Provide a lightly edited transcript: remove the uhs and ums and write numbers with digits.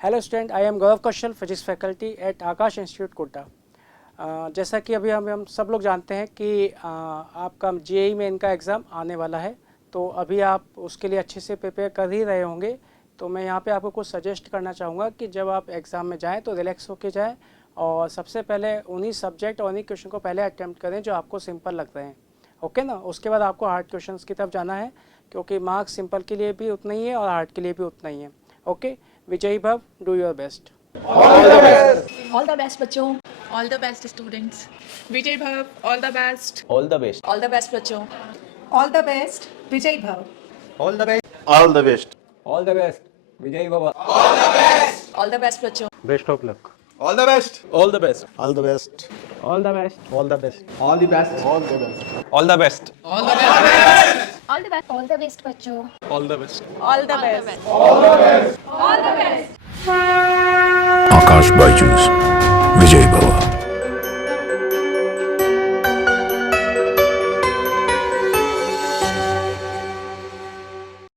Hello student, I am Gaurav Kaushal, physics faculty at Aakash institute Kota. जैसा कि अभी हम सब लोग जानते हैं कि आपका जेईई मेन का एग्ज़ाम आने वाला है, तो अभी आप उसके लिए अच्छे से प्रिपेयर कर ही रहे होंगे। तो मैं यहाँ पे आपको कुछ सजेस्ट करना चाहूँगा कि जब आप एग्ज़ाम में जाएँ तो रिलैक्स होके जाएँ और सबसे पहले उन्हीं सब्जेक्ट और उन्हीं क्वेश्चन को पहले अटैम्प्ट करें जो आपको सिंपल लग रहे हैं। ओके ना, उसके बाद आपको हार्ड क्वेश्चंस की तरफ जाना है, क्योंकि मार्क्स सिंपल के लिए भी उतना ही है और हार्ड के लिए भी उतना ही है। ओके, विजयी भव, do your best. All the best बच्चों। All the best students. Vijay Bhav, all the best. All the best. All the best बच्चों। All the best, Vijay Bhav. All the best. All the best. All the best. Vijay Baba. All the best बच्चों। Best of luck. All the best. All the best. All the best. All the best. All the best. All the best. All the best. All the best. All the best. All the best. All the best बच्चों। All the best. All the best। All the best। आकाश बायजूस, विजय भवा।